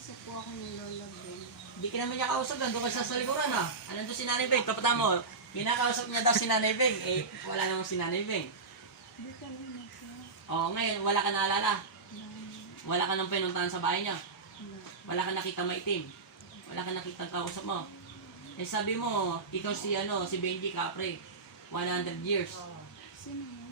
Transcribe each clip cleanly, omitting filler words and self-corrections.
Kasi po ako ng lola Ben. Hindi ka naman niya kausap doon ka sa likuran ha. Ano doon si Nanay Beng? Kapata mo, kinakausap niya daw si Nanay Beng. Eh, wala namang si Nanay Beng. Hindi ka naman siya. Oo, ngayon, wala ka naalala. Wala ka nang pinuntahan sa bahay niya. Wala ka nakita maitim. Wala ka nakita kausap mo. Eh sabi mo, ikaw si si Benji Capre. 100 years. Sino yun?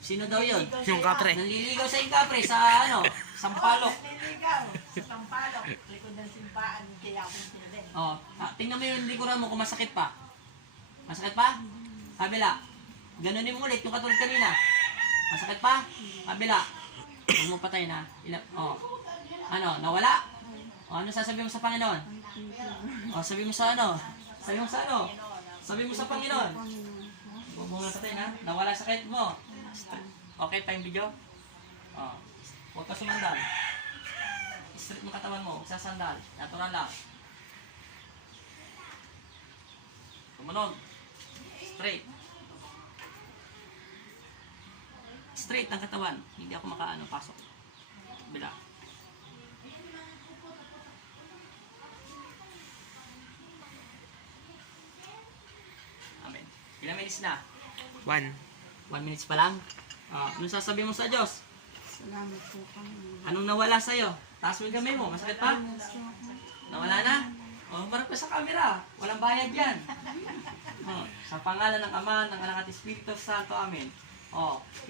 Sino daw yun? Yung kapre. Nanliligaw sa Capre sa Sampaloc. Nililigaw sa Sampaloc. Likod ng simpaan, kaya akong pinili. Oh, tingnan mo yung likuran mo kung masakit pa. Masakit pa? Kabila. Ganunin mo ulit yung katulad kanina. Masakit pa? Kabila. Huwag mo patay na. Nawala? Ano sasabihin mo sa Panginoon? Sabi mo sa Sabi mo sa Sabi mo sa Panginoon. Huwag mo na patay na. Nawala sakit mo. Okay pa yung video? Huwag ka sumandal. Straight mo katawan mo. Huwag sasandal. Natural lang. Tumunog. Straight. Straight ang katawan. Hindi ako pasok. Bila. Amen. Ilang minutes na? 1. 1 minutes pa lang? Anong sasabihin mo sa Diyos? Salamat po kami. Anong nawala sa'yo? Taas mo yung kamay mo. Masakit pa? Nawala na? Marap ka sa camera. Walang bayad yan. Sa pangalan ng Ama, ng Anak at Espiritu Santo. Amen.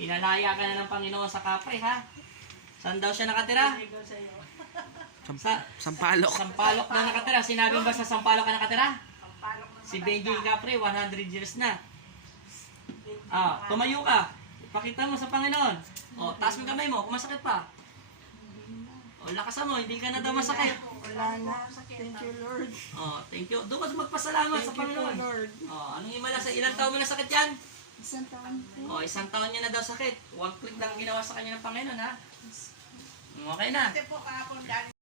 Pinalaya ka na ng Panginoon sa Capre, ha? Saan daw siya nakatira? Nililigaw sa'yo. Sampalok. Sampalok na nakatira. Sinabi mo ba sa Sampalok ka nakatira? Sampalok ng Si Benji Capre, 100 years na. Tumayo ka. Ipakita mo sa Panginoon. Taas mo yung kamay mo kung masakit pa. Lakasan mo, hindi ka na daw masakit. Wala na. Thank you, Lord. Thank you. Doon ka magpasalamat sa Thank you po, Panginoon. Lord. Anong himala sa ilang taon mo na sakit yan? Isang taon po. 1 taon niya na daw sakit. 1 click lang ginawa sa kanya ng Panginoon, ha? Okay na. Kasi po kahapon galing